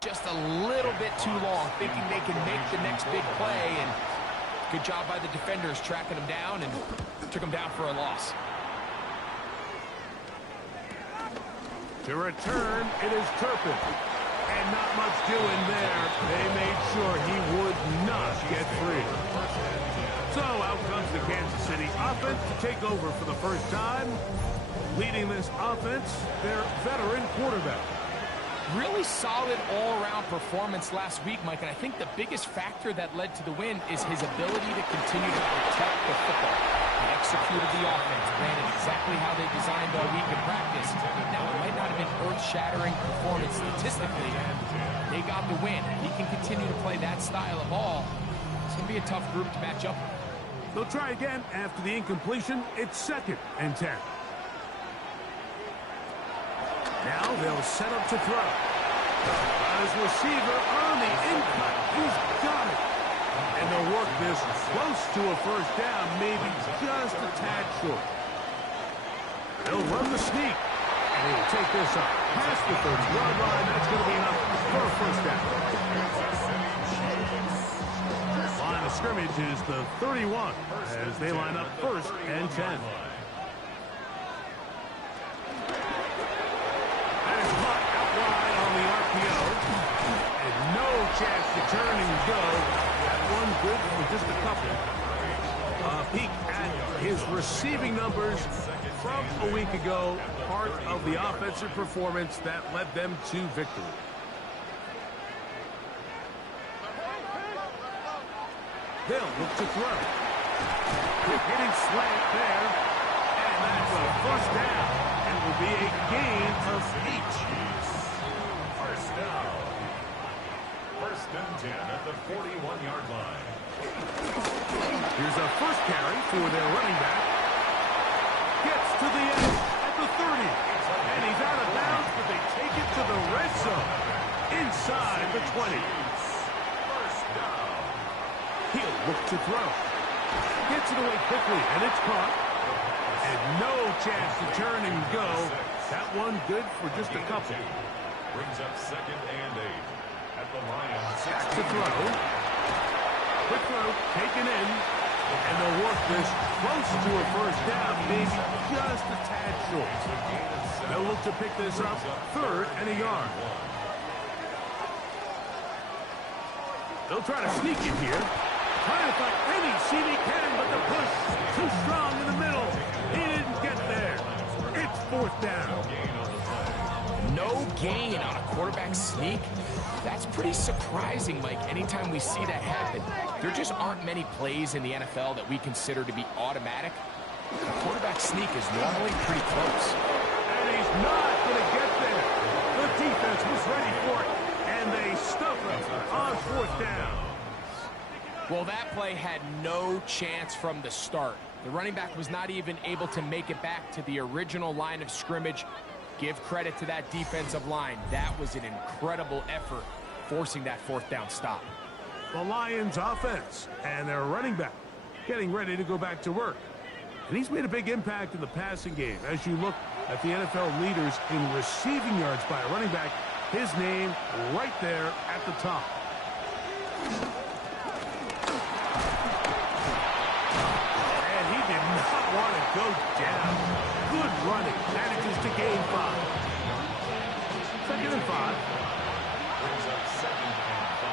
just a little bit too long, thinking they can make the next big play, and good job by the defenders tracking him down and took him down for a loss. To return, it is Turpin. And not much doing there. They made sure he would not get free. So out comes the Kansas City offense to take over for the first time. Leading this offense, their veteran quarterback. Really solid all-around performance last week, Mike, and I think the biggest factor that led to the win is his ability to continue to protect the football. He executed the offense, ran it exactly how they designed all week in practice. Now, it might not have been earth-shattering performance statistically. They got the win. If he can continue to play that style of ball, it's going to be a tough group to match up with. They'll try again after the incompletion. It's 2nd and 10. Now they'll set up to throw. His receiver on the in-cut. He's got it. And they'll work this close to a first down, maybe just a tad short. They'll run the sneak. And he'll take this up. Past the 30-yard line. That's going to be enough for a first down. Line of scrimmage is the 31 as they line up 1st and 10. Chance to turn and go. That one good for just a couple. A peek at his receiving numbers from a week ago. Part of the offensive performance that led them to victory. They'll look to throw. Hitting slant there. And that's a first down. And it will be a gain of 8. First down. 1st and 10 at the 41-yard line. Here's a first carry for their running back. Gets to the end at the 30. And he's out of bounds, but they take it to the red zone. Inside the 20. First down. He'll look to throw. Gets it away quickly, and it's caught. And no chance to turn and go. That one good for just a couple. Brings up 2nd and 8. At the Lions. Back to throw. Quick throw, taken in. And they'll work this close to a first down, maybe just a tad short. They'll look to pick this up 3rd and a yard. They'll try to sneak it here. Trying to find any seat he can, but the push too strong in the middle. He didn't get there. It's 4th down. No gain on a quarterback sneak. That's pretty surprising, Mike, anytime we see that happen. There just aren't many plays in the NFL that we consider to be automatic. A quarterback sneak is normally pretty close. And he's not going to get there. The defense was ready for it, and they stuff it on 4th down. Well, that play had no chance from the start. The running back was not even able to make it back to the original line of scrimmage. Give credit to that defensive line. That was an incredible effort, forcing that 4th down stop. The Lions offense and their running back getting ready to go back to work. And he's made a big impact in the passing game. As you look at the NFL leaders in receiving yards by a running back, his name right there at the top. And he did not want to go down. Good running. Manages to gain 5. 2nd and 5. Brings up 2nd and 5.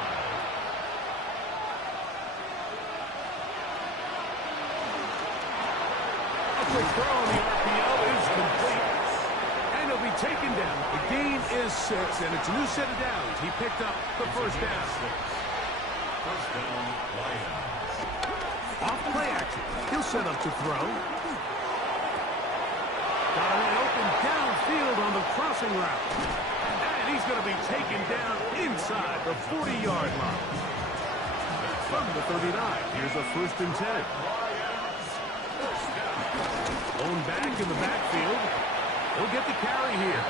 A quick throw on the RPO is complete. And he'll be taken down. The gain is 6, and it's a new set of downs. He picked up the first down. First down, Lions. Off play action. He'll set up to throw. Got a way open downfield on the crossing route. And he's going to be taken down inside the 40-yard line. From the 39, here's a 1st and 10. Blown back in the backfield. He'll get the carry here.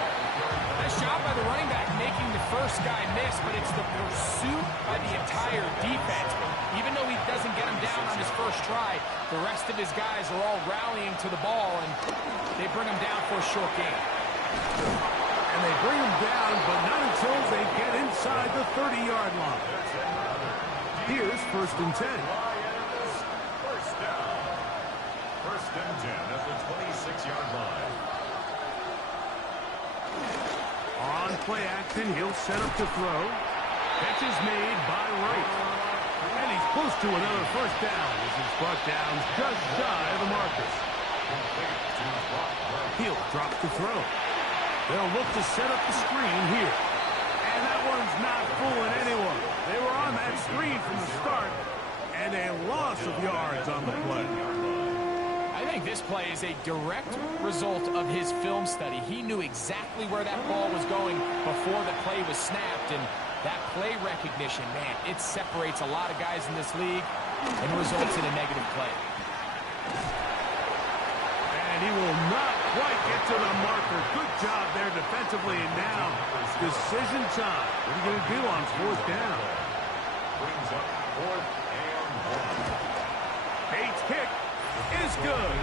Nice job by the running back making the first guy miss, but it's the pursuit by the entire defense. Even though he doesn't get him down on his first try, the rest of his guys are all rallying to the ball, and they bring him down for a short gain. And they bring him down, but not until they get inside the 30-yard line. Here's 1st and 10. First down. 1st and 10 at the 26-yard line. On play action, he'll set up to throw. Catch is made by Wright. And he's close to another 1st down as he's brought down just shy of the marker. He'll drop to throw. They'll look to set up the screen here. And that one's not fooling anyone. They were on that screen from the start, and a loss of yards on the play. I think this play is a direct result of his film study. He knew exactly where that ball was going before the play was snapped, and that play recognition, man, it separates a lot of guys in this league and results in a negative play. And he will not quite get to the marker. Good job there defensively, and now decision time. What are you going to do on 4th down? Brings up 4th and 1. Bates' kick is good.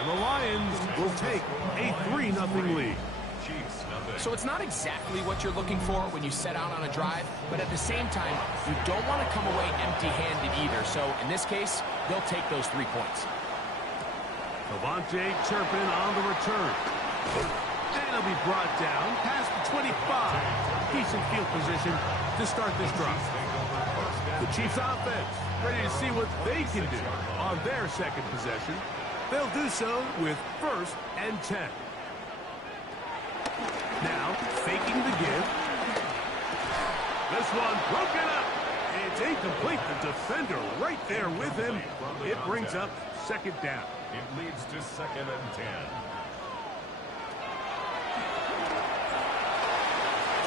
And the Lions will take a 3-0 lead. Chiefs, nothing. So it's not exactly what you're looking for when you set out on a drive, but at the same time, you don't want to come away empty-handed either. So in this case, they'll take those 3 points. Devontae Turpin on the return. And he'll be brought down past the 25. Decent field position to start this drive. The Chiefs offense ready to see what they can do on their 2nd possession. They'll do so with 1st and 10. Now, faking the give. This one broken up. It's incomplete. The defender right there with him. It brings up 2nd down. It leads to 2nd and 10.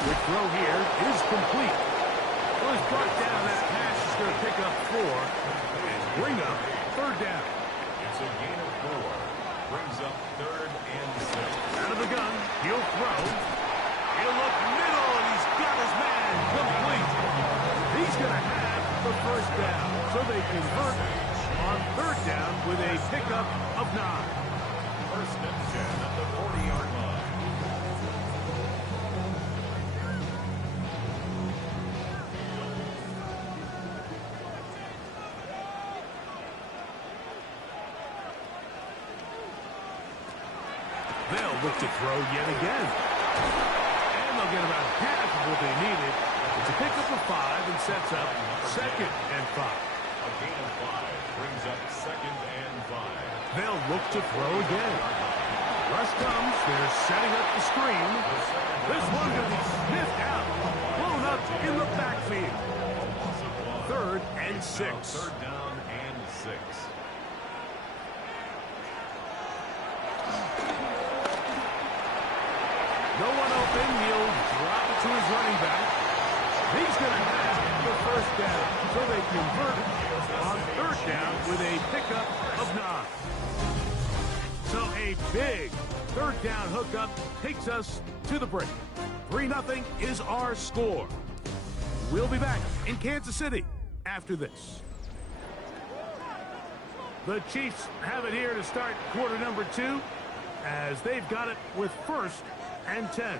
The throw here is complete. Well, he's brought down. That pass is going to pick up 4 and bring up 3rd down. It's a gain of 4. Brings up 3rd and 6. Out of the gun, he'll throw. He'll look middle, and he's got his man complete. He's going to have the 1st down, so they convert on 3rd down with a pickup of 9. 1st and 10 at the 40-yard line. They'll look to throw yet again. And they'll get about half of what they needed. It's a pickup of 5 and sets up 2nd and 5. A gain of 5 brings up 2nd and 5. They'll look to throw again. Rush comes. They're setting up the screen. This one going to be sniffed out. Blown up in the backfield. 3rd and 6. 3rd down and 6. No one open. He'll drop it to his running back. He's going to have the 1st down. So they convert on 3rd down with a pickup of 9. So a big 3rd down hookup takes us to the break. 3-0 is our score. We'll be back in Kansas City after this. The Chiefs have it here to start quarter number 2 as they've got it with 1st and 10.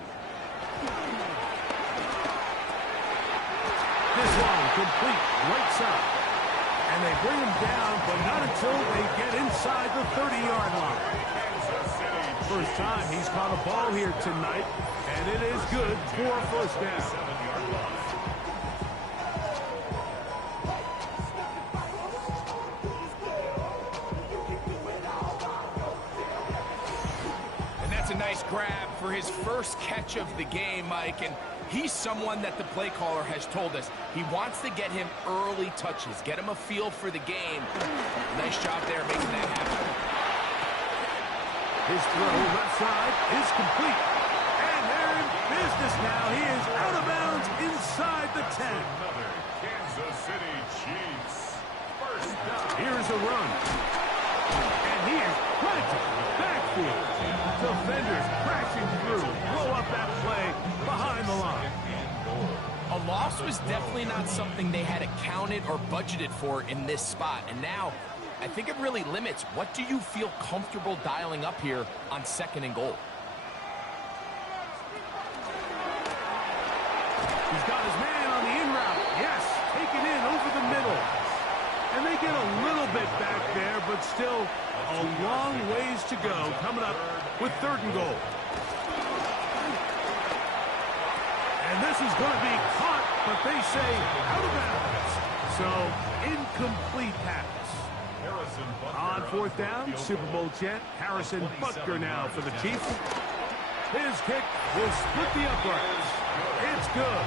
This one complete right side. And they bring him down, but not until they get inside the 30-yard line. First time he's caught a ball here tonight, and it is good for a 1st down. A nice grab for his first catch of the game, Mike, and he's someone that the play caller has told us he wants to get him early touches, get him a feel for the game. Nice job there making that happen. His throw left side is complete, and they're in business now. He is out of bounds inside the 10. Another Kansas City Chiefs. 1st down. Here's a run, and he is planted backfield. Defenders crashing through, blow up that play behind the line. A loss was definitely not something they had accounted or budgeted for in this spot. And now, I think it really limits what do you feel comfortable dialing up here on 2nd and goal. He's got his man take it in over the middle. And they get a little bit back there, but still a long ways to go coming up with 3rd and goal. And this is going to be caught, but they say out of bounds. So, incomplete pass. On 4th down, Super Bowl champ Harrison Butker now for the Chiefs. His kick will split the uprights. It's good.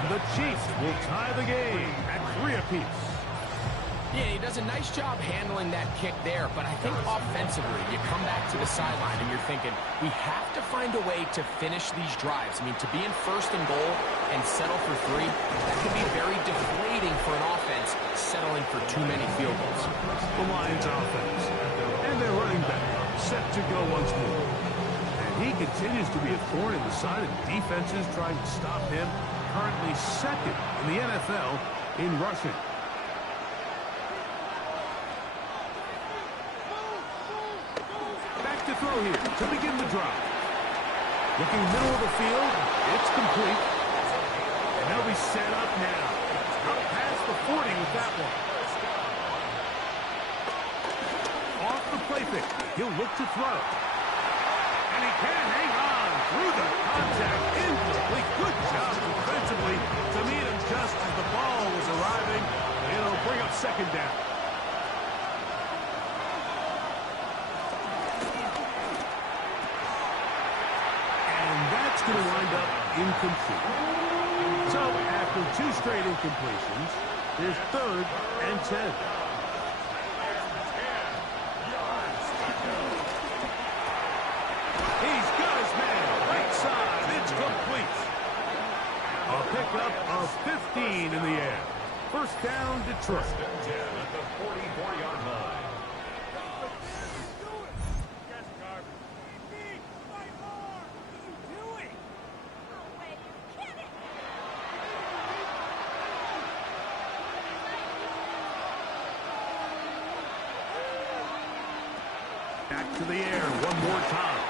And the Chiefs will tie the game at 3 apiece. Yeah, he does a nice job handling that kick there, but I think offensively, you come back to the sideline and you're thinking, we have to find a way to finish these drives. I mean, to be in 1st and goal and settle for 3, that can be very deflating for an offense settling for too many field goals. The Lions offense and their running back set to go once more. And he continues to be a thorn in the side of defenses trying to stop him. Currently 2nd in the NFL in rushing. To throw here to begin the drive. Looking middle of the field, it's complete. And they'll be set up now. Up past the 40 with that one. Off the play fake. He'll look to throw. And he can't hang on through the contact. Incomplete. Good job defensively to meet him just as the ball was arriving. It'll bring up 2nd down. Going to wind up incomplete. So after 2 straight incompletions, there's 3rd and 10. He's got his man right side. It's complete. A pickup of 15 in the air. 1st down, Detroit. 1st and 10 at the 44-yard line. Back to the air one more time.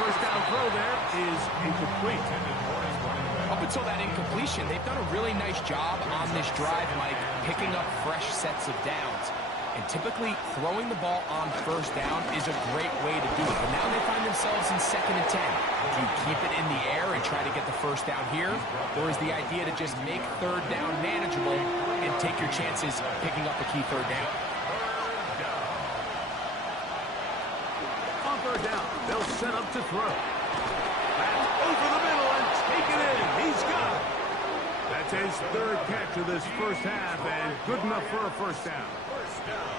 1st down throw there is incomplete. Up until that incompletion, they've done a really nice job on this drive, Mike, picking up fresh sets of downs. And typically, throwing the ball on 1st down is a great way to do it. But now they find themselves in 2nd and 10. Do you keep it in the air and try to get the 1st down here? Or is the idea to just make 3rd down manageable and take your chances picking up a key 3rd down? On 3rd down, they'll set up to throw. That's over the middle and take it in. He's got it. That's his 3rd catch of this 1st half and good enough for a 1st down. 1st down.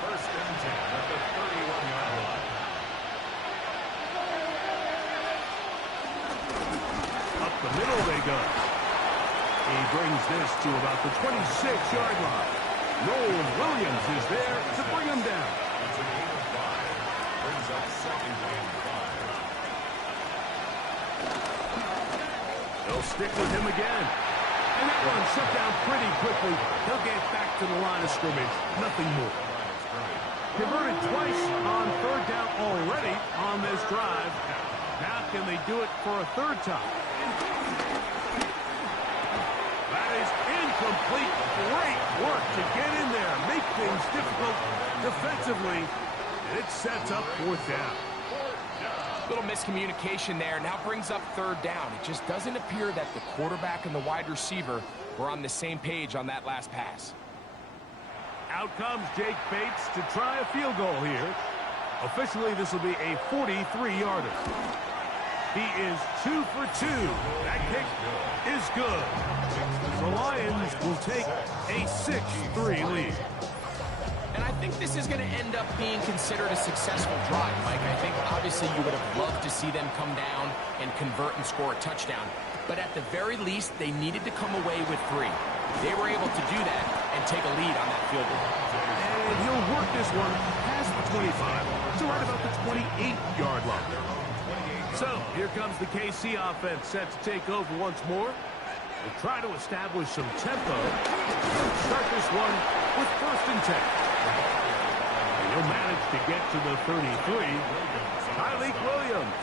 1st and 10 at the 31-yard line. Up the middle they go. He brings this to about the 26-yard line. Noel Williams is there to bring him down. It's a gain of 5. Brings up 2nd and 5. They'll stick with him again. And that one shut down pretty quickly. He'll get back to the line of scrimmage. Nothing more. Converted twice on 3rd down already on this drive. Now can they do it for a 3rd time? That is incomplete. Great work to get in there. Make things difficult defensively. And it sets up 4th down. Little miscommunication there. Now brings up 3rd down. It just doesn't appear that the quarterback and the wide receiver were on the same page on that last pass. Out comes Jake Bates to try a field goal here. Officially, this will be a 43-yarder. He is 2 for 2. That kick is good. The Lions will take a 6-3 lead. And I think this is going to end up being considered a successful drive, Mike. I think obviously you would have loved to see them come down and convert and score a touchdown. But at the very least, they needed to come away with 3. They were able to do that and take a lead on that field goal. And he'll work this one past the 25 to right about the 28-yard line. So here comes the KC offense set to take over once more. We'll try to establish some tempo. Start this one with 1st and 10. And he'll manage to get to the 33. Tyleek Williams,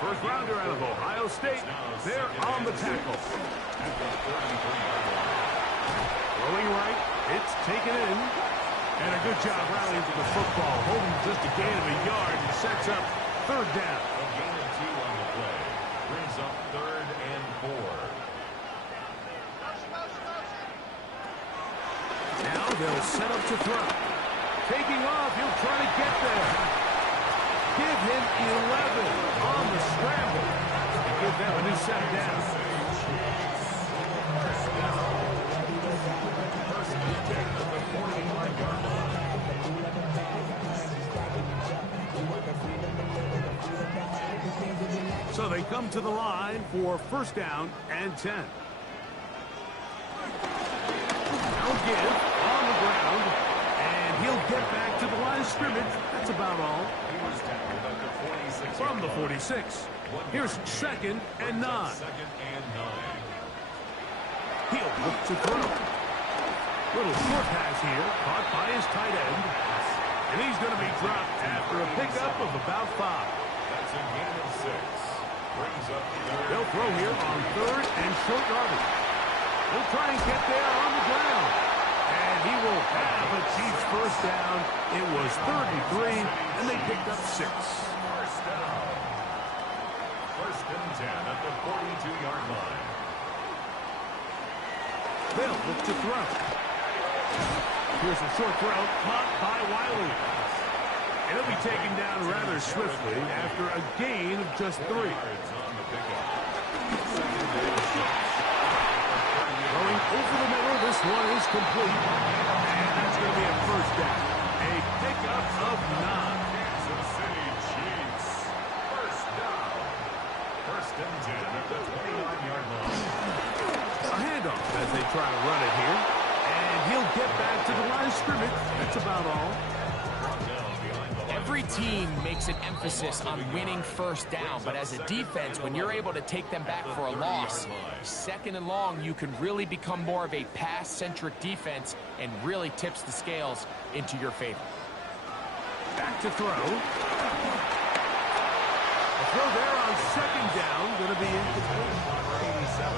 1st rounder out of Ohio State. They're on the tackle. Throwing right. It's taken in. And a good job rallying for the football. Holding just a gain of a yard and sets up third down. A gain of 2 on the play. Brings up 3rd and 4. Now they'll set up to throw. Taking off, he'll try to get there. Give him 11 on the scramble. And give them a new set down. First and 10 at the 41-yard line. So they come to the line for first down and 10. Now give on the ground. And he'll get back to the line of scrimmage. That's about all. He was tackled at the 46. From the 46. Here's 2nd and 9. 2nd and 9. He'll look to throw. Little short pass here, caught by his tight end. And he's going to be dropped after a pickup of about 5. That's a gain of 6. Brings up 3rd. They'll throw here on 3rd and short yardage. He'll try and get there on the ground. And he will have a Chiefs first down. It was 33, and they picked up 6. First down. First and 10 at the 42-yard line. They'll look to throw. Here's a short throw, caught by Wiley. And he'll be taken down rather swiftly after a gain of just 3. Yards on the pickup. Going over the middle, this one is complete. And that's going to be a first down. A pickup of 9. Kansas City Chiefs. First down. First and 10 at the 29-yard line. A handoff as they try to run it here. And he'll get back to the line of scrimmage. That's about all. Every team makes an emphasis on winning first down, but as a defense, when you're able to take them back for a loss, 2nd and long, you can really become more of a pass-centric defense and really tips the scales into your favor. Back to throw. A throw there on 2nd down, going to be incomplete.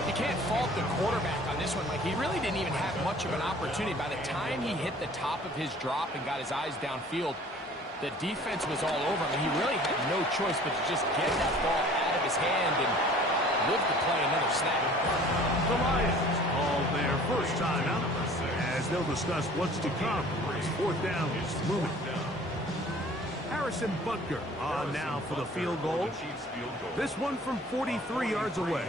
You can't fault the quarterback on this one, Mike. He really didn't even have much of an opportunity. By the time he hit the top of his drop and got his eyes downfield, the defense was all over him. He really had no choice but to just get that ball out of his hand and live to play another snap. The Lions call their first time out as they'll discuss what's to come. It's 4th down. It's moving. Harrison Butker on now for the field goal. This one from 43 yards away.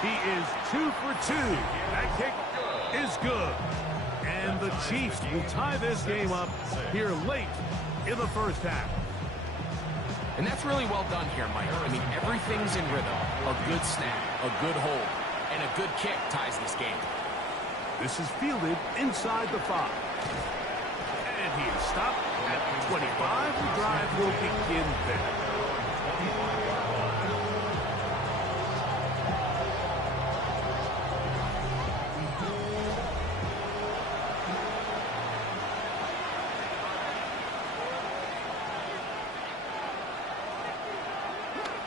He is 2 for 2. That kick is good. And the Chiefs will tie this game up here late in the first half. And that's really well done here, Mike. I mean, everything's in rhythm. A good snap, a good hold, and a good kick ties this game. This is fielded inside the 5. And he is stopped at the 25. The drive will begin there.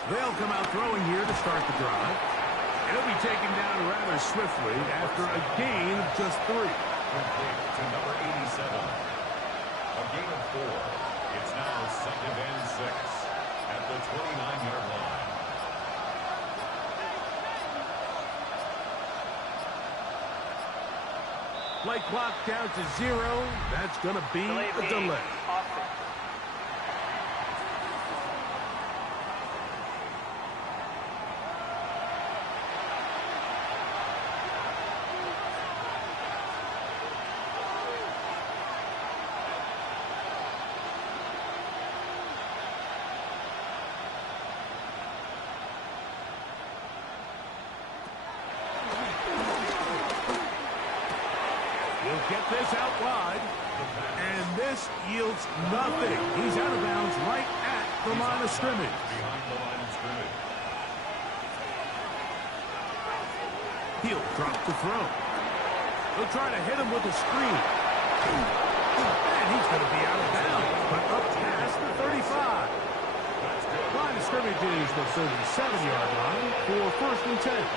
They'll come out throwing here to start the drive. It'll be taken down rather swiftly after a gain of just 3. Complete to number 87. A gain of 4. It's now 2nd and 6 at the 29-yard line. Play clock down to 0. That's going to be a delay. Get this out wide, and this yields nothing. He's out of bounds right at the line of scrimmage. Behind the line of scrimmage. He'll drop to throw. They'll try to hit him with a screen. And he's going to be out of bounds, but up past the 35. Line of scrimmage is the 37-yard line for 1st and 10.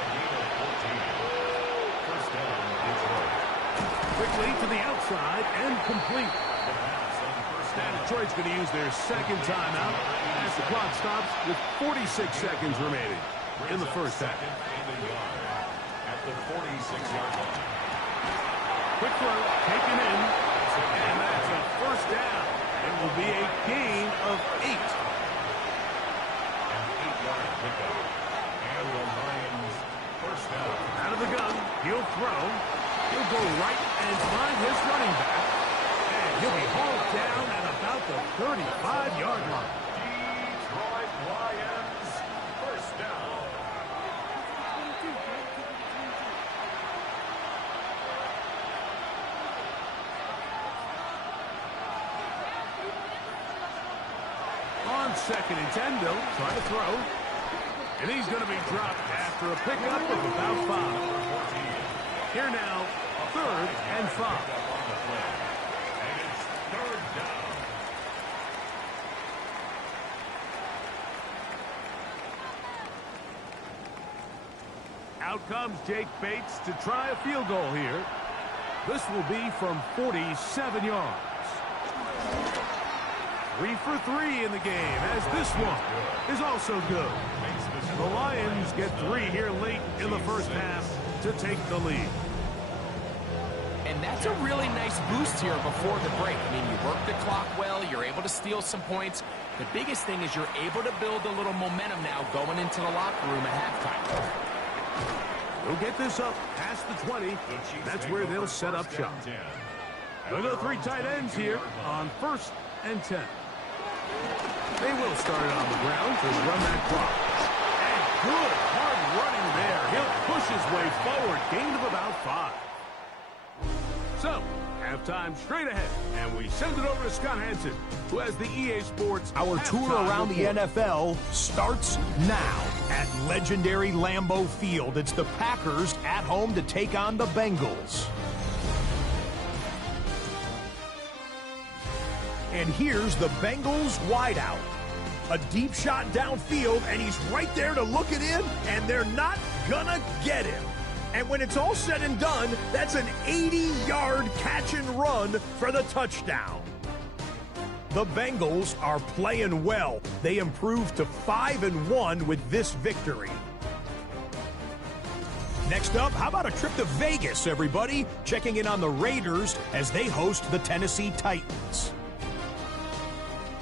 Quickly to the outside and complete. Now Detroit's going to use their second timeout as the clock stops with 46 seconds remaining in the first half. At the 46-yard line. Quick throw, taken in, and that's a first down. It will be a gain of 8. An 8-yard pickup. And the Lions first down. Out of the gun, he'll throw. He'll go right and find his running back. And he'll be hauled down at about the 35-yard line. Detroit Lions first down. On 2nd and 10, they'll try to throw. And he's going to be dropped after a pickup of about 5. Here now, 3rd and 5. And it's 3rd down. Out comes Jake Bates to try a field goal here. This will be from 47 yards. 3 for 3 in the game, as this one is also good. The Lions get 3 here late in the first half to take the lead. And that's a really nice boost here before the break. I mean, you work the clock well, you're able to steal some points. The biggest thing is you're able to build a little momentum now going into the locker room at halftime. They'll get this up past the 20. That's where they'll set up shop. They'll go 3 tight ends here on 1st and 10. They will start it on the ground to run that clock. And good hard running there. He'll push his way forward. Gain of about 5. So, halftime straight ahead. And we send it over to Scott Hansen, who has the EA Sports. Our tour around the NFL starts now at legendary Lambeau Field. It's the Packers at home to take on the Bengals. And here's the Bengals wideout. A deep shot downfield, and he's right there to look it in, and they're not gonna get him. And when it's all said and done, that's an 80-yard catch and run for the touchdown. The Bengals are playing well. They improved to 5-1 with this victory. Next up, how about a trip to Vegas, everybody? Checking in on the Raiders as they host the Tennessee Titans.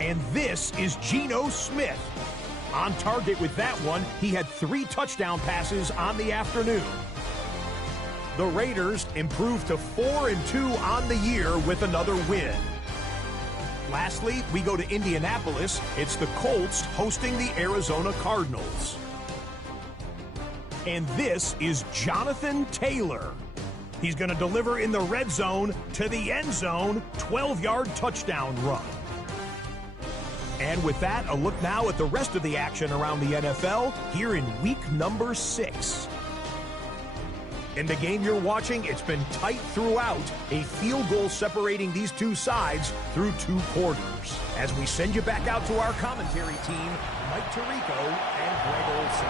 And this is Geno Smith. On target with that one, he had 3 touchdown passes on the afternoon. The Raiders improved to 4-2 on the year with another win. Lastly, we go to Indianapolis. It's the Colts hosting the Arizona Cardinals. And this is Jonathan Taylor. He's going to deliver in the red zone to the end zone, 12-yard touchdown run. And with that, a look now at the rest of the action around the NFL here in week number 6. In the game you're watching, it's been tight throughout, a field goal separating these two sides through 2 quarters. As we send you back out to our commentary team, Mike Tirico and Greg Olson.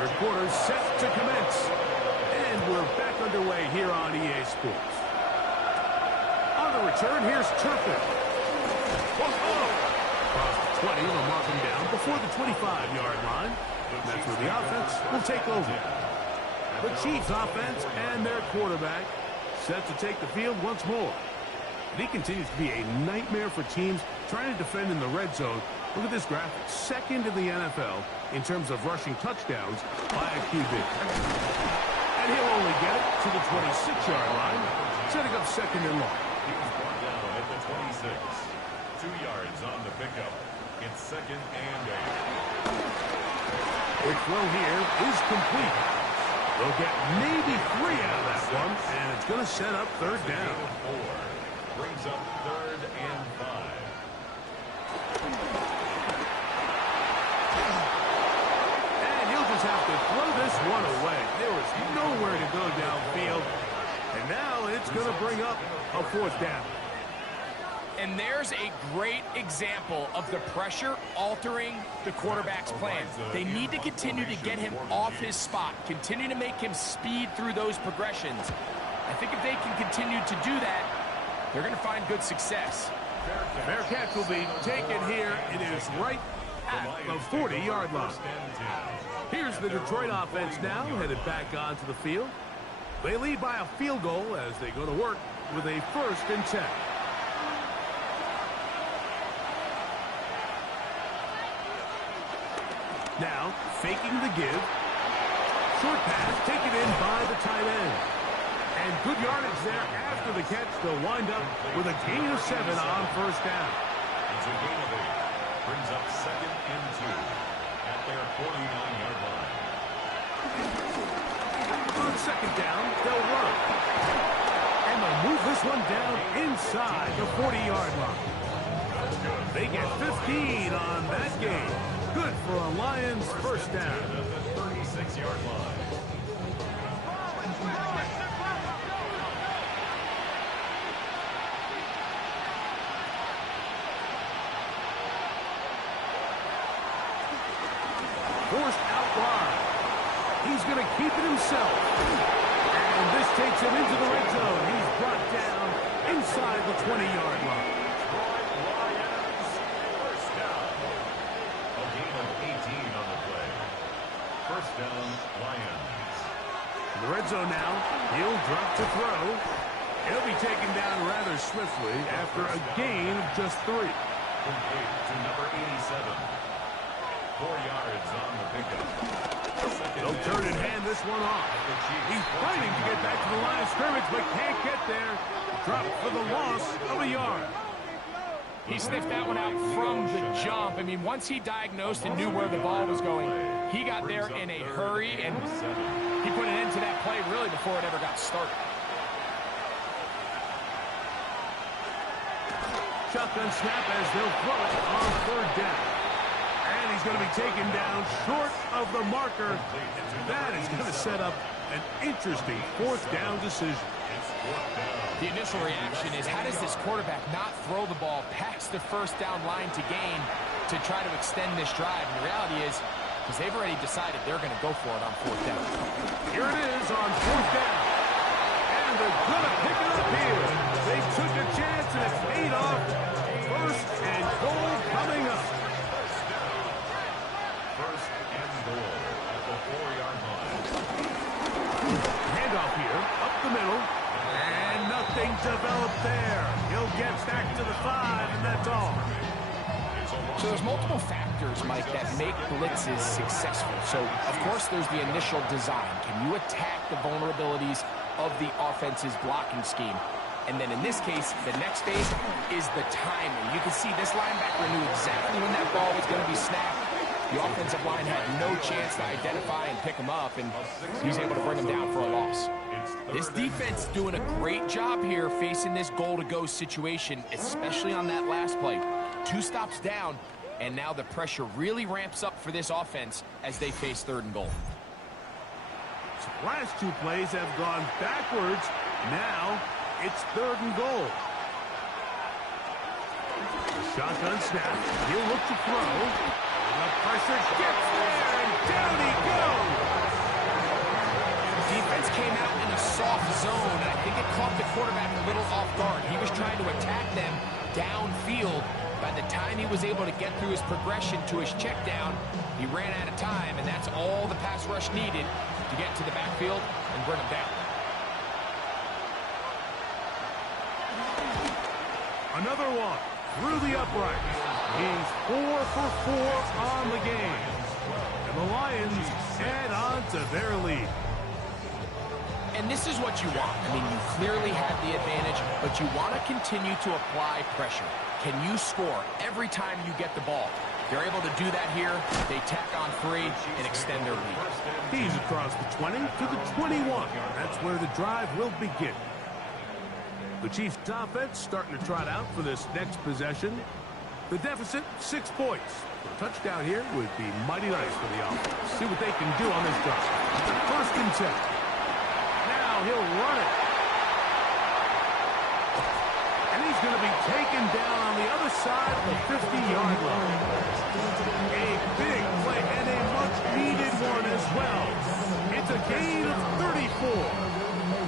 Third quarter set to commence. And we're back underway here on EA Sports. On the return, here's Turpin. Across the 20, they'll mark him down before the 25-yard line. That's where the offense will take over. The Chiefs offense and their quarterback set to take the field once more. And he continues to be a nightmare for teams trying to defend in the red zone. Look at this graphic. 2nd in the NFL in terms of rushing touchdowns by a QB. And he'll only get it to the 26-yard line, setting up 2nd and long. He was brought down at the 26. 2 yards on the pickup. It's 2nd and 8. Quick throw here is complete. They'll get maybe 3 out of that one, and it's going to set up 3rd down. brings up 3rd and 5. And he'll just have to throw this one away. There was nowhere to go downfield. And now it's going to bring up a 4th down. And there's a great example of the pressure altering the quarterback's plan. They need to continue to get him off his spot, continue to make him speed through those progressions. I think if they can continue to do that, they're going to find good success. Fair catch will be taken here. It is right at the 40-yard line. Here's the Detroit offense now, headed back onto the field. They lead by a field goal as they go to work with a 1st and 10. Now, faking the give. Short pass taken in by the tight end. And good yardage there after the catch. They'll wind up with a gain of 7 on 1st down. It's a gain of 8. Brings up 2nd and 2 at their 49-yard line. On 2nd down, they'll run. And they'll move this one down inside the 40-yard line. They get 15 on that game. Good for a Lions 1st down. At the 36-yard line. Forced out wide. He's going to keep it himself. And this takes him into the red zone. He's brought down inside the 20-yard line. Lions, 1st down. A gain of 18 on the play. 1st down, Lions. In the red zone now, he'll drop to throw. He'll be taken down rather swiftly after a gain of just 3. Complete to number 87. 4 yards on the pickup. They'll turn and hand this one off. He's fighting to get back to the line of scrimmage, but can't get there. Dropped for the loss of a yard. He sniffed that one out from the jump. I mean, once he diagnosed and knew where the ball was going, he got there in a hurry, and he put an end to that play really before it ever got started. Shotgun snap as they'll throw it on 3rd down. And he's going to be taken down short of the marker. That is going to set up an interesting 4th down decision. The initial reaction is, how does this quarterback not throw the ball past the 1st down line to gain to try to extend this drive? And the reality is, because they've already decided they're going to go for it on 4th down. Here it is on 4th down. And they're going to pick it up here. They took a chance and it paid off. 1st and goal coming up. 1st and goal at the 4-yard line. Handoff here, up the middle. And nothing developed there. He'll get back to the 5, and that's all. So there's multiple factors, Mike, that make blitzes successful. So, of course, there's the initial design. Can you attack the vulnerabilities of the offense's blocking scheme? And then in this case, the next phase is the timing. You can see this linebacker knew exactly when that ball was going to be snapped. The offensive line had no chance to identify and pick him up, and he was able to bring him down for a loss. This defense doing a great job here facing this goal-to-go situation, especially on that last play. 2 stops down, and now the pressure really ramps up for this offense as they face 3rd and goal. So last 2 plays have gone backwards. Now it's 3rd and goal. The shotgun snap. He'll look to throw. The pressure gets there, and down he goes. Defense came out in a soft zone, and I think it caught the quarterback a little off guard. He was trying to attack them downfield. By the time he was able to get through his progression to his check down, he ran out of time, and that's all the pass rush needed to get to the backfield and bring him down. Another one through the upright. He's 4 for 4 on the game. And the Lions add on to their lead. And this is what you want. I mean, you clearly have the advantage, but you want to continue to apply pressure. Can you score every time you get the ball? They're able to do that here. They tack on 3 and extend their lead. He's across the 20 to the 21. That's where the drive will begin. The Chiefs' offense starting to trot out for this next possession. The deficit, 6 points. A touchdown here would be mighty nice for the offense. See what they can do on this drive. 1st and 10. Now he'll run it. And he's going to be taken down on the other side of the 50-yard line. A big play and a much-needed one as well. It's a gain of 34.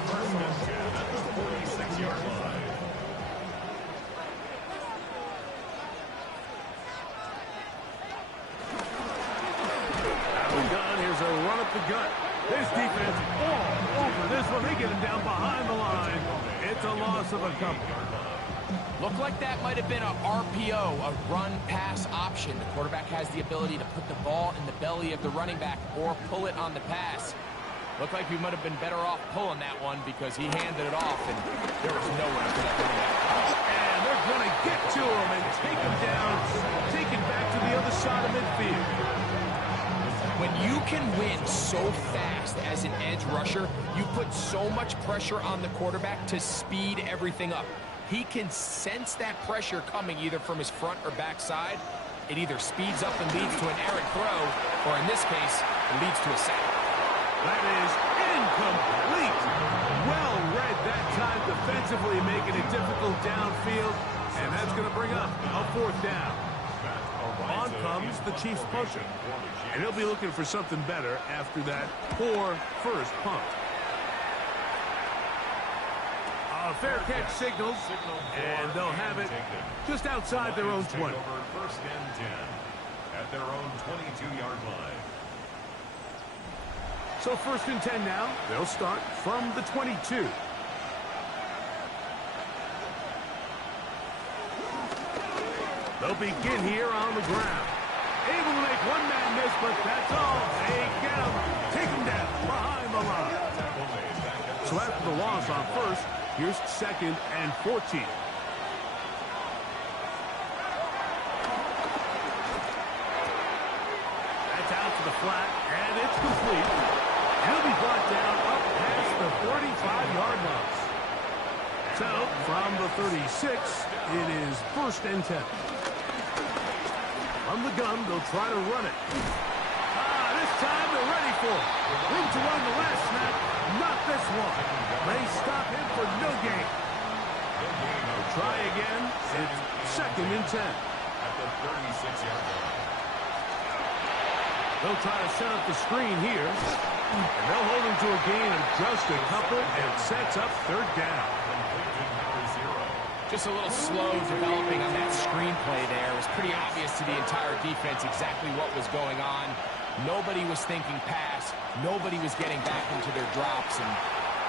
1st and 10 at the 46-yard line. Here's a run up the gut. This defense all over this one. They get him down behind the line. It's a loss of a couple. Looked like that might have been a RPO, a run-pass option. The quarterback has the ability to put the ball in the belly of the running back or pull it on the pass. Looked like he might have been better off pulling that one because he handed it off, and there was nowhere for that running back. And they're going to get to him and take him down, take it back to the other side of midfield. When you can win so fast as an edge rusher, you put so much pressure on the quarterback to speed everything up. He can sense that pressure coming either from his front or back side. It either speeds up and leads to an errant throw, or in this case, it leads to a sack. That is incomplete. Well read that time defensively, making it difficult downfield, and that's going to bring up a 4th down. On comes the Chiefs punter, and he'll be looking for something better after that poor first punt. A fair catch signals, and they'll have it just outside their own 20. 1st and 10 at their own 22-yard line. So 1st and 10 now. They'll start from the 22. They'll begin here on the ground. Able to make one man miss, but that's all. They get him. Take him down behind the line. So after the loss on 1st, here's 2nd and 14. That's out to the flat, and it's complete. He'll be brought down up past the 45-yard line. So from the 36, it is 1st and 10. From the gun, they'll try to run it. This time they're ready for it. Room to run the last snap. Not this one. They stop him for no gain. They'll try again. It's 2nd and 10. At the 36-yard line. They'll try to set up the screen here. And they'll hold him to a gain of just a couple and sets up 3rd down. Just a little slow developing on that screenplay there. It was pretty obvious to the entire defense exactly what was going on. Nobody was thinking pass. Nobody was getting back into their drops, and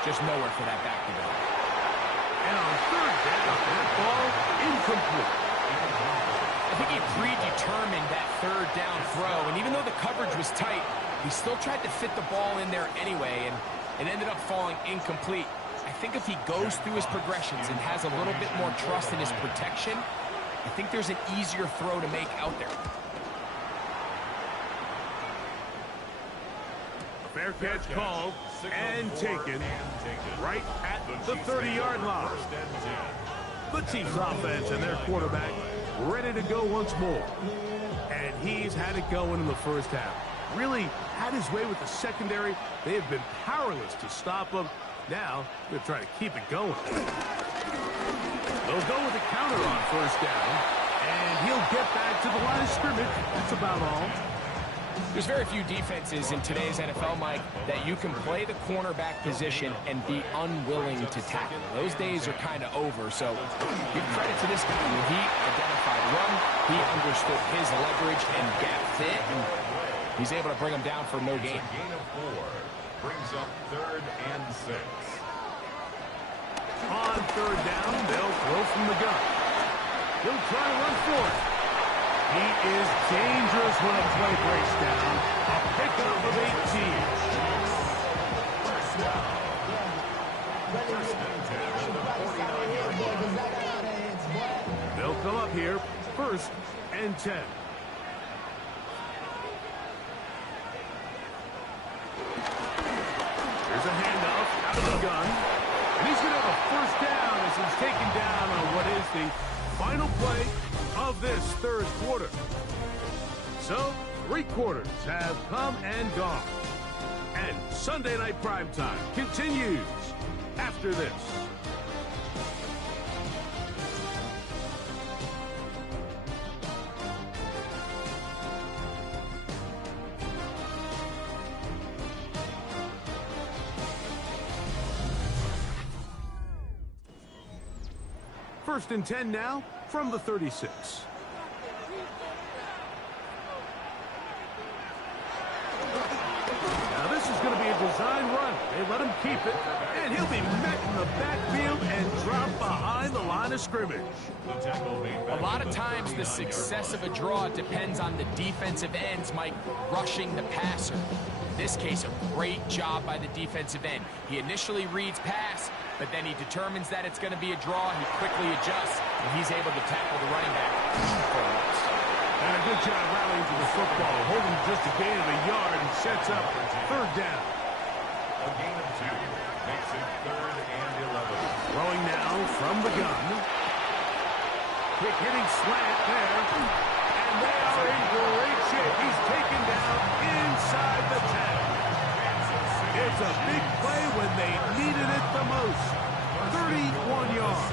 just nowhere for that back to go. And on 3rd down, that ball incomplete. I think he predetermined that 3rd down throw, and even though the coverage was tight, he still tried to fit the ball in there anyway, and it ended up falling incomplete. I think if he goes through his progressions and has a little bit more trust in his protection, I think there's an easier throw to make out there. Fair catch called and taken right at the 30-yard line. The Chiefs offense and their quarterback ready to go once more. And he's had it going in the first half. Really had his way with the secondary. They have been powerless to stop him. Now, they're trying to keep it going. They'll go with a counter on 1st down, and he'll get back to the line of scrimmage. That's about all. There's very few defenses in today's NFL, Mike, that you can play the cornerback position and be unwilling to tackle. Those days are kind of over, so give credit to this guy. He identified run, he understood his leverage and gap fit, and he's able to bring him down for no gain. Gain of 4 brings up 3rd and 6. On 3rd down, they'll throw from the gun. He'll try to run for it. He is dangerous when a play breaks down. A pickup of 18. First down. 1st and 10 at the 49-yard line. They'll come up here, 1st and 10. There's a handoff out of the gun. And he's going to have a first down as he's taken down on what is the final play of this third quarter. So, 3 quarters have come and gone. And Sunday Night Primetime continues after this. First and 10 now from the 36. Now this is going to be a design run. They let him keep it, and he'll be met in the backfield and dropped behind the line of scrimmage. A lot of times the success of a draw depends on the defensive ends, Mike, rushing the passer. In this case, a great job by the defensive end. He initially reads pass, but then he determines that it's going to be a draw. He quickly adjusts, and he's able to tackle the running back. And a good job rallying to the football, holding just a gain of a yard and sets up third down. A gain of 2 makes it 3rd and 11. Throwing now from the gun. Quick hitting slant there. And they are in great shape. He's taken down inside the 10. It's a big play when they needed it the most. 31 yards.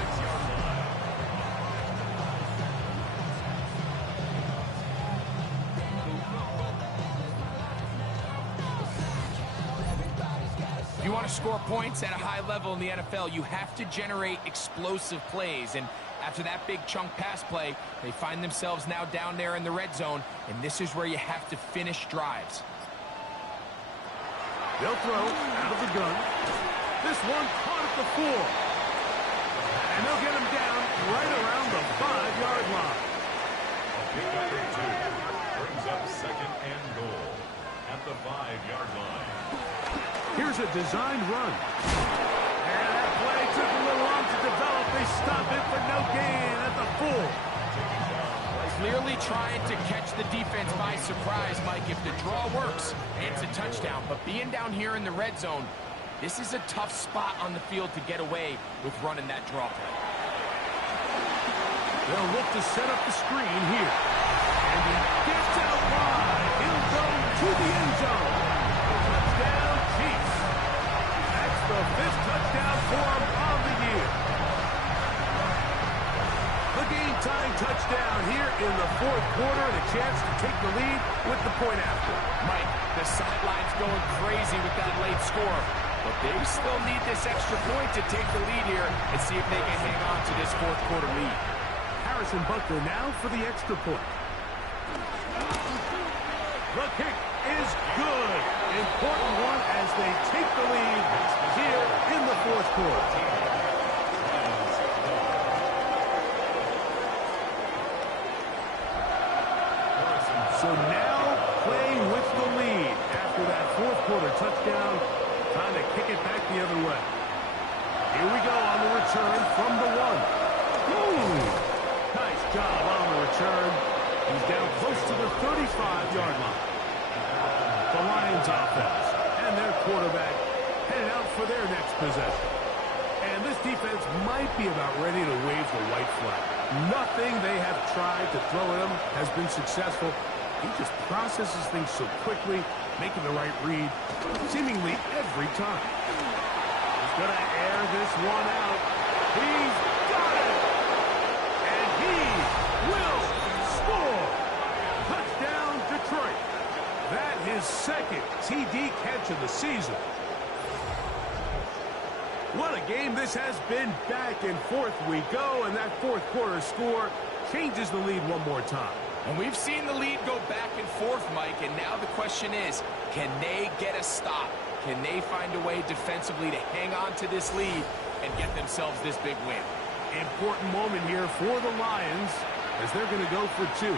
If you want to score points at a high level in the NFL, you have to generate explosive plays. And after that big chunk pass play, they find themselves now down there in the red zone, and this is where you have to finish drives. They'll throw out of the gun. This one caught at the 4. And they'll get him down right around the 5-yard line. A pickup of 2 brings up 2nd and goal at the 5-yard line. Here's a designed run. And that play took a little long to develop. They stop it for no gain at the 4. Clearly trying to catch the defense by surprise, Mike. If the draw works, it's a touchdown. But being down here in the red zone, this is a tough spot on the field to get away with running that draw play. They'll look to set up the screen here. And he gets out wide. He'll go to the end zone. Touchdown, Cheifs. That's the 5th touchdown for him of the year. The game-tying touchdown here in the 4th quarter and a chance to take the lead with the point after. Mike, the sideline's going crazy with that late score. But they still need this extra point to take the lead here and see if they can hang on to this 4th quarter lead. Harrison Butker now for the extra point. The kick is good. Important one as they take the lead here in the 4th quarter. So now playing with the lead after that 4th quarter touchdown, trying to kick it back the other way. Here we go on the return from the 1. Ooh, nice job on the return. He's down close to the 35-yard line. The Lions offense and their quarterback headed out for their next possession. And this defense might be about ready to wave the white flag. Nothing they have tried to throw at him has been successful. He just processes things so quickly, making the right read seemingly every time. He's going to air this one out. He's got it! And he will score! Touchdown, Detroit. That his 2nd TD catch of the season. What a game this has been. Back and forth we go, and that 4th quarter score changes the lead one more time. And we've seen the lead go back and forth, Mike, and now the question is, can they get a stop? Can they find a way defensively to hang on to this lead and get themselves this big win? Important moment here for the Lions as they're going to go for 2. The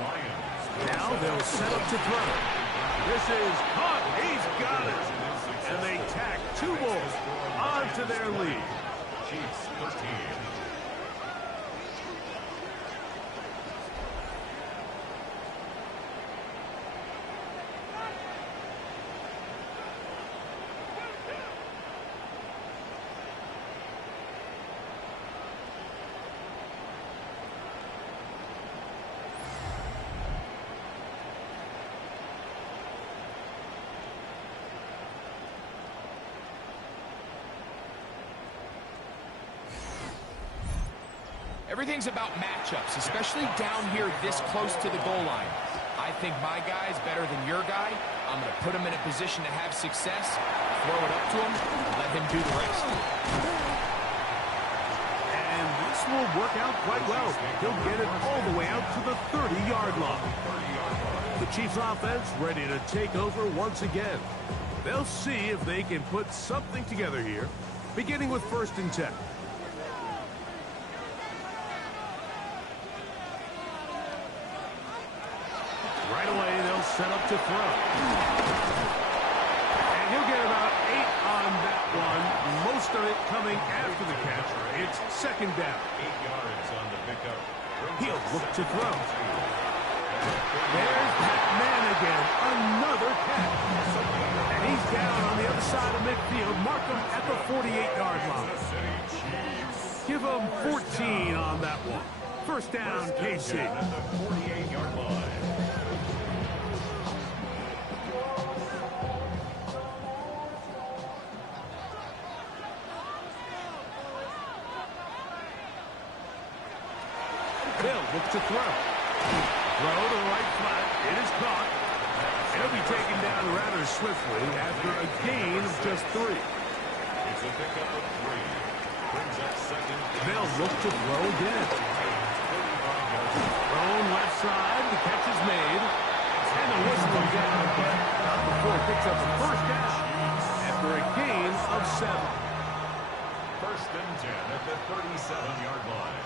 Lions. Now they'll set up to throw. This is caught. He's got it. And they tack 2 balls onto their lead. Cheifs 13. Everything's about matchups, especially down here this close to the goal line. I think my guy's better than your guy. I'm going to put him in a position to have success, throw it up to him, and let him do the rest. And this will work out quite well. He'll get it all the way out to the 30-yard line. The Chiefs offense ready to take over once again. They'll see if they can put something together here, beginning with 1st and 10. Right away, they'll set up to throw. And he'll get about 8 on that one. Most of it coming after the catch. It's 2nd down. 8 yards on the pickup. He'll look to throw. There's that man again. Another catch. And he's down on the other side of midfield. Mark him at the 48-yard line. Give him 14 on that one. 1st down, KC. At the 48-yard line. Bill looks to throw. Throw to the right flat. It is caught. It'll be taken down rather swiftly after a gain of just 3. It's a pickup of 3. Brings up 2nd. Bill looks to throw again. Thrown left side. The catch is made. And the whistle goes down. But not before it picks up the 1st down after a gain of 7. 1st and 10 at the 37-yard line.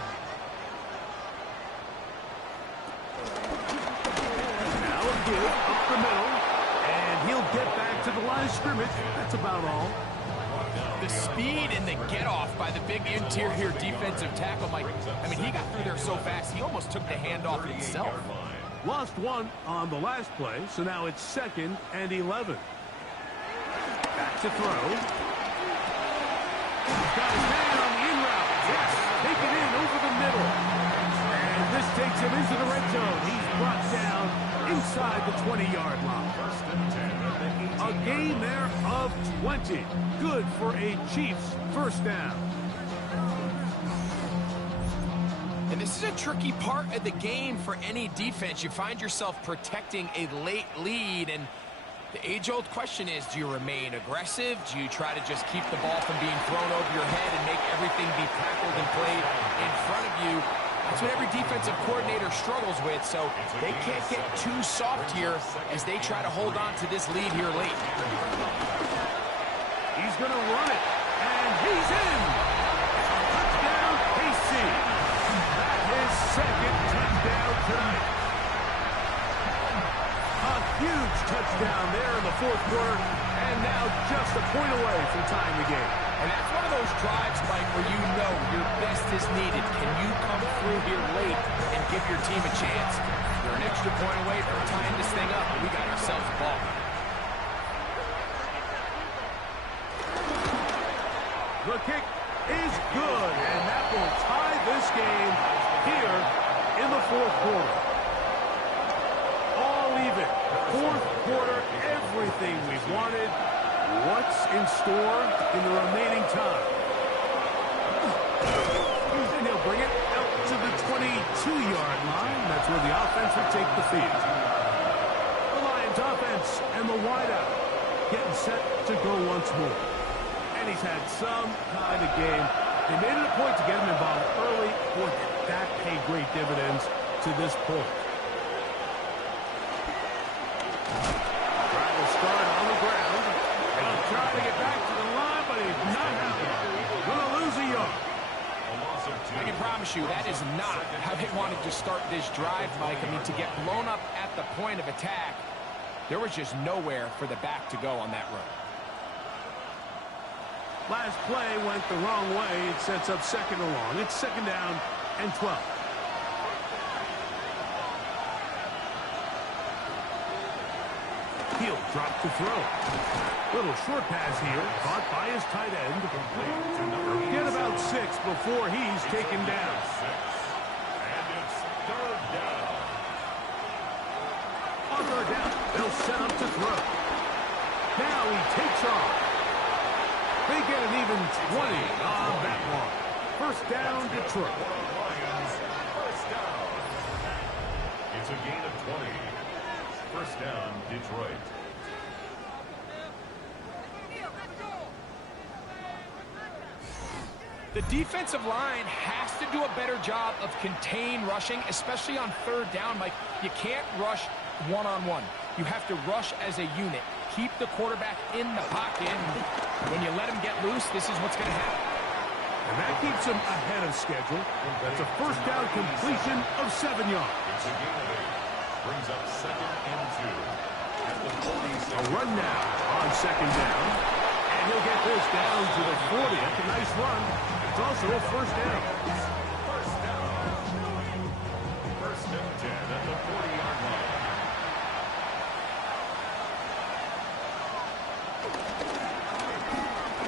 Now a give up the middle, and he'll get back to the line of scrimmage. That's about all. The speed and the get-off by the big interior defensive tackle, Mike. I mean, he got through there so fast, he almost took the handoff himself. Lost 1 on the last play, so now it's 2nd and 11. Back to throw. He's got his man on the in route. Yes, take it in over the middle. And this takes him into the red zone. He's brought down inside the 20-yard line. 1st and 10 at the 18. A gain there of 20. Good for a Chiefs 1st down. And this is a tricky part of the game for any defense. You find yourself protecting a late lead, and the age-old question is, do you remain aggressive? Do you try to just keep the ball from being thrown over your head and make everything be tackled and played in front of you? That's what every defensive coordinator struggles with, so they can't get too soft here as they try to hold on to this lead here late. He's going to run it, and he's in. Touchdown, KC. That is 2nd touchdown tonight. A huge touchdown there in the 4th quarter, and now just a point away from tying the game. And that's one of those drives, Mike, where you know your best is needed. Can you come through here late and give your team a chance? You're an extra point away from tying this thing up, and we got ourselves a ball. The kick is good, and that will tie this game here in the 4th quarter. All even. 4th quarter, everything we've wanted. What's in store in the remaining time? And he'll bring it out to the 22-yard line. That's where the offense will take the field. The Lions offense and the wideout getting set to go once more. And he's had some kind of game. They made it a point to get him involved early. Boy, that paid great dividends to this point. Trying to start on the ground. He'll try to get back to the line, but he's not happening. Going to lose a yard. I can promise you that is not how they wanted to start this drive, Mike. I mean, to get blown up at the point of attack, there was just nowhere for the back to go on that run. Last play went the wrong way. It sets up 2nd and long. It's 2nd down and 12. He'll drop to throw. Little short pass here, caught by his tight end. Get about 6 before he's taken down. And it's 3rd down. On 3rd down, they'll set up to throw. Now he takes off. They get an even 20 on that one. 1st down, Detroit. It's a gain of 20. First down, Detroit. The defensive line has to do a better job of contain rushing, especially on third down. Like, you can't rush one-on-one. You have to rush as a unit. Keep the quarterback in the pocket. When you let him get loose, this is what's going to happen. And that keeps him ahead of schedule. That's a first down completion of 7 yards. It's a gain of 8. Brings up 2nd and 2. At the 46. A run now on 2nd down. And he'll get this down to the 40. That's a nice run. It's also a first down. First down. First and 10 at the 40-yard line.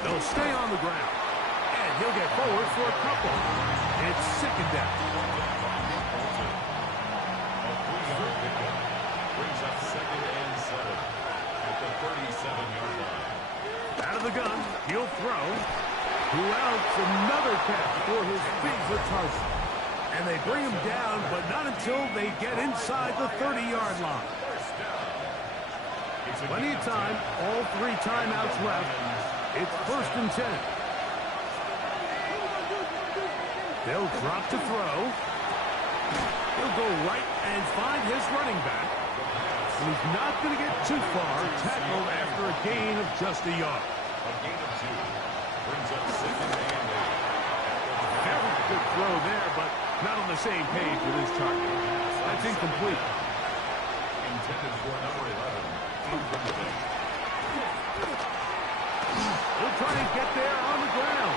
They'll stay on the ground. And he'll get forward for a couple. It's 2nd down. A 3-yard pickup. Brings up 2nd and 7 at the 37-yard line. Out of the gun, he'll throw. Who else? Another catch for his favorite target. And they bring him down, but not until they get inside the 30-yard line. Plenty of time, all 3 timeouts left. It's 1st and 10. They'll drop to throw. He'll go right and find his running back. And he's not going to get too far, tackled after a gain of just a yard. A gain of 2. Brings up 2nd and 8. Very good throw there, but not on the same page with his target. That's incomplete. Intended for number 11. Incomplete. He'll try and get there on the ground.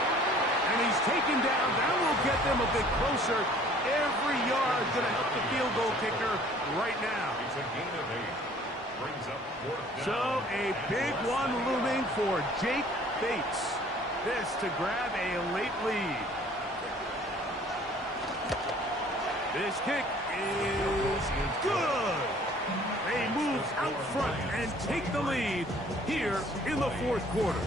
And he's taken down. That will get them a bit closer. Every yard going to help the field goal kicker right now. It's a gain of 8. Brings up 4th down. So a big one looming for Jake Bates. This to grab a late lead. This kick is good. They move out front and take the lead here in the 4th quarter.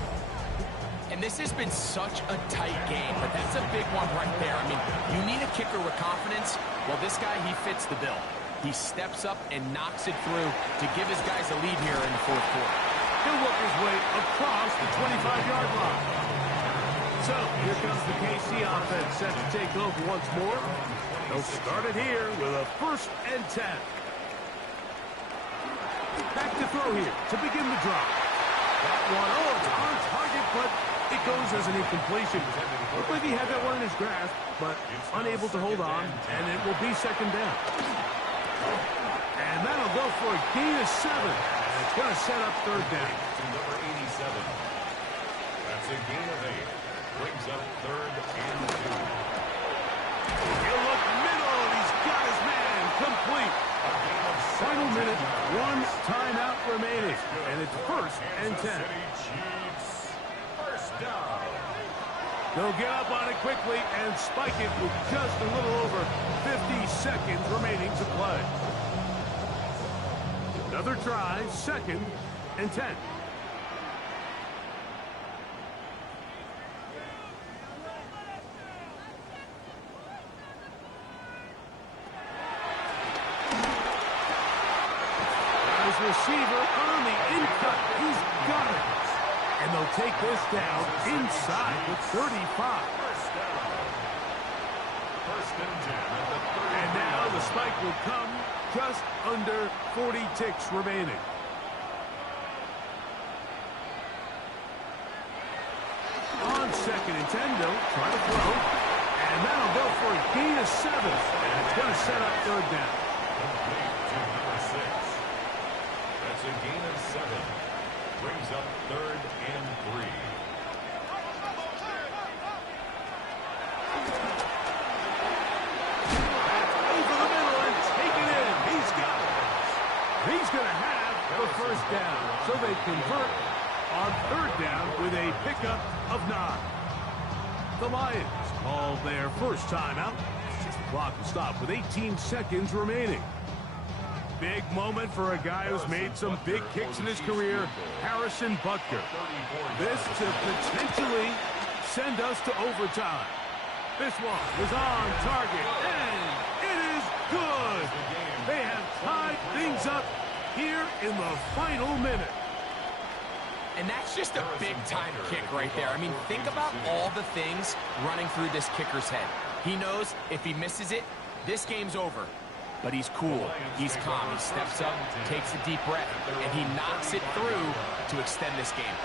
And this has been such a tight game, but that's a big one right there. I mean, you need a kicker with confidence. Well, this guy, he fits the bill. He steps up and knocks it through to give his guys a lead here in the 4th quarter. He'll work his way across the 25-yard line. So, here comes the KC offense set to take over once more. They'll start it here with a 1st and 10. Back to throw here to begin the drive. That one, it's on target, but it goes as an incompletion. Looked like he had that one in his grasp, but unable to hold on, and it will be 2nd down. And that'll go for a gain of 7. And it's going to set up 3rd down. To number 87. That's a gain of 8. Brings up 3rd and 2. He'll look middle, and he's got his man complete. Final minute, 1 timeout remaining, and it's 1st and 10. Cheifs. First down. They'll get up on it quickly and spike it with just a little over 50 seconds remaining to play. Another try, 2nd and 10. Receiver on the in-cut. He's got it. And they'll take this down inside the 35. First and 10 at the 30. And now the spike will come just under 40 ticks remaining. On 2nd and 10, they'll try to throw. And that'll go for a gain of 7. And it's going to set up 3rd down. Complete to number 6. That's a gain of 7. Brings up 3rd and 3. That's over the middle and taken in. He's got it. He's going to have the 1st down. So they convert on 3rd down with a pickup of 9. The Lions call their first timeout. The clock will stop with 18 seconds remaining. Big moment for a guy who's made some big kicks in his career, Harrison Butker. This to potentially send us to overtime. This one is on target, and it is good. They have things up here in the final minute. And that's just a big-time kick right there. I mean, think about all the things running through this kicker's head. He knows if he misses it, this game's over. But he's cool. He's calm. He steps up, takes a deep breath, and he knocks it through to extend this game.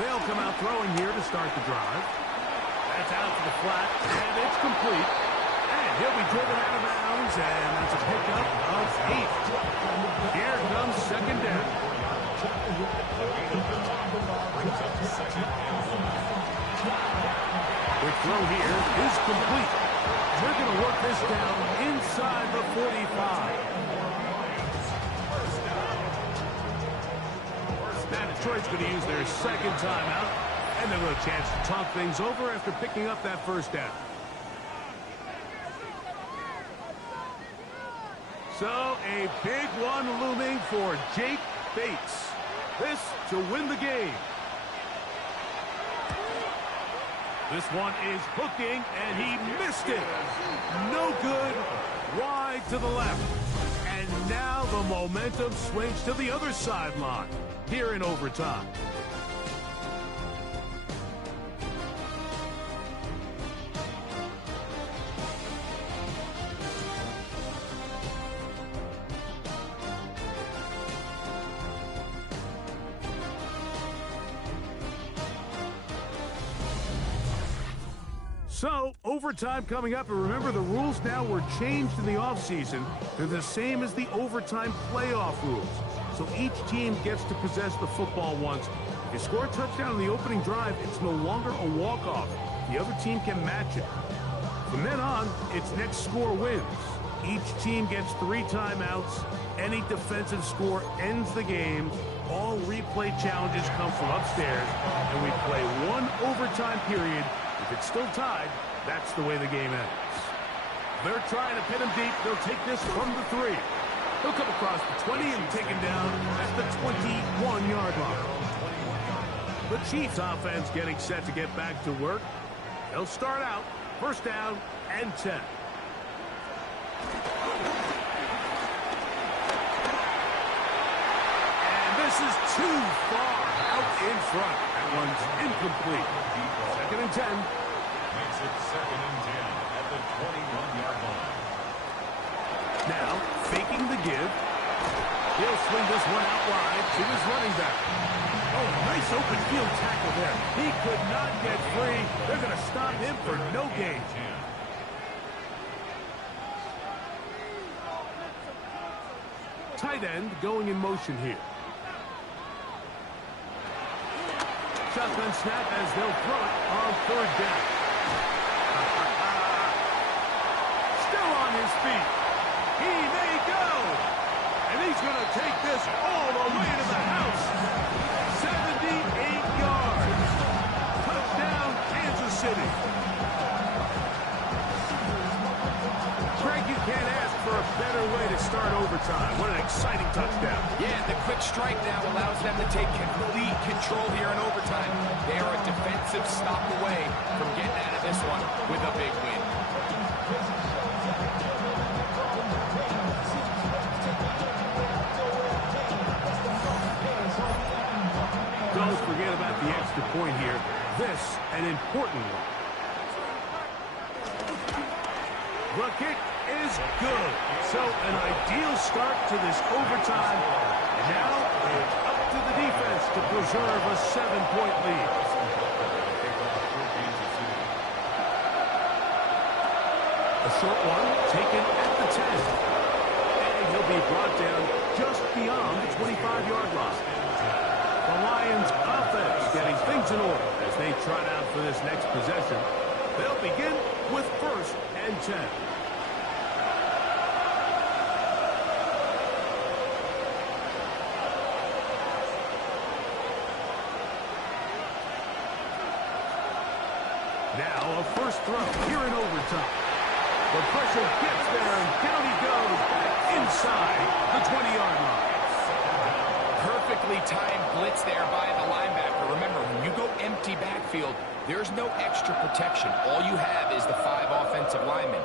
They'll come out throwing here to start the drive. That's out to the flat, and it's complete. And he'll be driven out of bounds, and that's a pickup of 8. Here comes second down. Quick throw here is complete. We're going to work this down inside the 45. Now Detroit's going to use their second timeout, and they'll have a chance to talk things over after picking up that first down. So a big one looming for Jake Bates. This to win the game. This one is hooking, and he missed it. No good. Wide to the left. And now the momentum swings to the other sideline here in overtime. So, overtime coming up, and remember the rules now were changed in the offseason. They're the same as the overtime playoff rules. So each team gets to possess the football once. If you score a touchdown in the opening drive, it's no longer a walk-off. The other team can match it. From then on, it's next score wins. Each team gets 3 timeouts. Any defensive score ends the game. All replay challenges come from upstairs, and we play 1 overtime period. If it's still tied, that's the way the game ends. They're trying to pin him deep. They'll take this from the 3. He'll come across the 20 and taken down at the 21-yard line. The Chiefs offense getting set to get back to work. They'll start out first down and 10. And this is too far out in front. That one's incomplete. Second and 10. Makes it second and 10 at the 21-yard line. Now, faking the give. He'll swing this one out wide to his running back. Oh, nice open field tackle there. He could not get free. They're going to stop him for no gain. Tight end going in motion here. Shotgun snap as they'll throw it on third down. Still on his feet. He may go. And he's going to take this all the way to the house. 78 yards. Touchdown, Kansas City. Greg, you can't ask for a better way to start overtime. What an exciting touchdown. Yeah, the quick strike now allows them to take complete control here in overtime. They are a defensive stop away from getting out of this one with a big win. Don't forget about the extra point here. This, an important one. The kick is good. So an ideal start to this overtime. And now it's up to the defense to preserve a 7-point lead. A short one taken at the 10. And he'll be brought down just beyond the 25-yard line. The Lions offense getting things in order as they trot out for this next possession. They'll begin with first and 10. Now a first throw here in overtime. The pressure gets there and down he goes back inside the 20-yard line. Perfectly timed blitz there by the linebacker. Remember, when you go empty backfield, there's no extra protection. All you have is the 5 offensive linemen.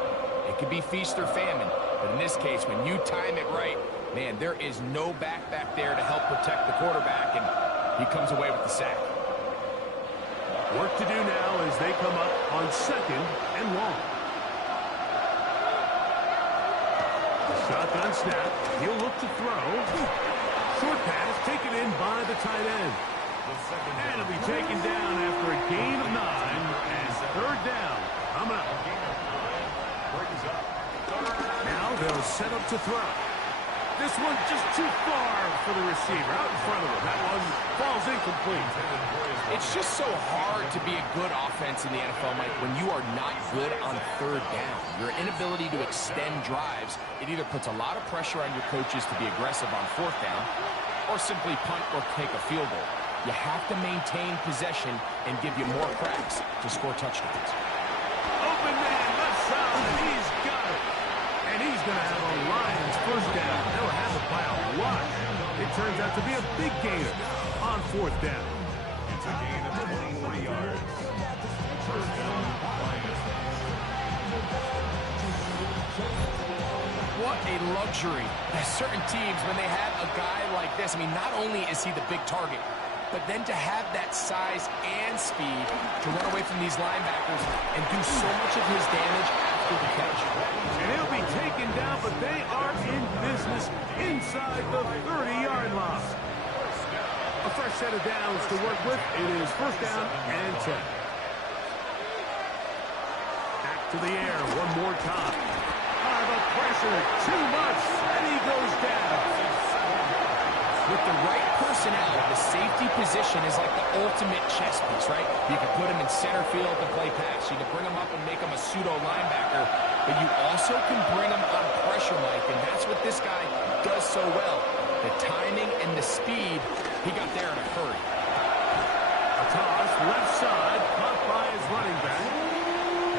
It could be feast or famine, but in this case, when you time it right, man, there is no back there to help protect the quarterback, and he comes away with the sack. Work to do now as they come up on 2nd and long. Shotgun snap. He'll look to throw. Short pass taken in by the tight end. And it'll be taken down after a gain of 9 and 3rd down. Coming up. Now they'll set up to throw. This one just too far for the receiver. Out in front of him. That one falls incomplete. It's just so hard to be a good offense in the NFL, Mike, when you are not good on 3rd down. Your inability to extend drives, it either puts a lot of pressure on your coaches to be aggressive on 4th down or simply punt or take a field goal. You have to maintain possession and give you more cracks to score touchdowns. Open man left side, and he's got it. And he's going to have a Lions 1st down. They'll have it by a lot. It turns out to be a big gainer on 4th down. It's a gain of 23 yards. 1st down, Lions. What a luxury. Certain teams, when they have a guy like this, I mean, not only is he the big target, but then to have that size and speed to run away from these linebackers and do so much of his damage after the catch. And he'll be taken down, but they are in business inside the 30-yard line. A fresh set of downs to work with. It is 1st down and 10. Back to the air one more time. The pressure, too much, and he goes down. With the right personnel, the safety position is like the ultimate chess piece, right? You can put him in center field to play pass. You can bring him up and make him a pseudo linebacker, but you also can bring him on pressure, Mike, and that's what this guy does so well. The timing and the speed, he got there in a hurry. A toss, left side, caught by his running back.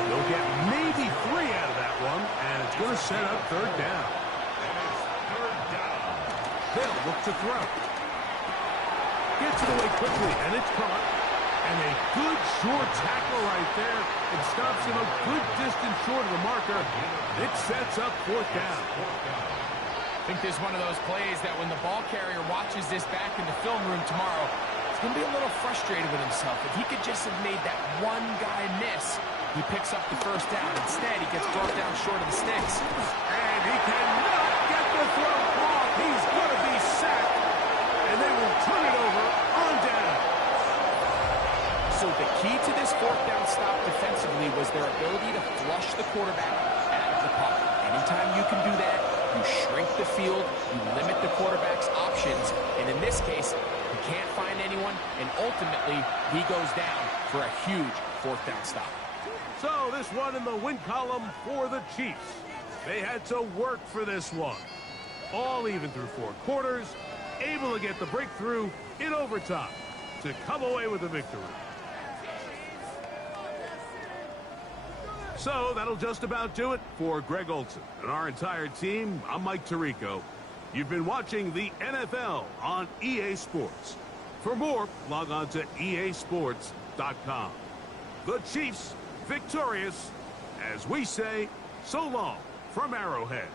They'll get maybe 3 out of that one, and it's going to set up 3rd down. They'll look to throw. Gets it away quickly, and it's caught. And a good short tackle right there. It stops him a good distance short of the marker. It sets up 4th down. I think this is one of those plays that when the ball carrier watches this back in the film room tomorrow, he's going to be a little frustrated with himself. If he could just have made that one guy miss, he picks up the 1st down. Instead, he gets brought down short of the sticks. And he cannot get the throw off. He's going to be sacked. And they will turn it over on down. So the key to this 4th down stop defensively was their ability to flush the quarterback out of the pocket. Anytime you can do that, you shrink the field, you limit the quarterback's options, and in this case, he can't find anyone, and ultimately, he goes down for a huge 4th down stop. So this one in the win column for the Chiefs. They had to work for this one. All even through 4 quarters, able to get the breakthrough in overtime to come away with the victory. So that'll just about do it for Greg Olson and our entire team. I'm Mike Tirico. You've been watching the NFL on EA Sports. For more, log on to easports.com. The Chiefs victorious, as we say, so long from Arrowhead.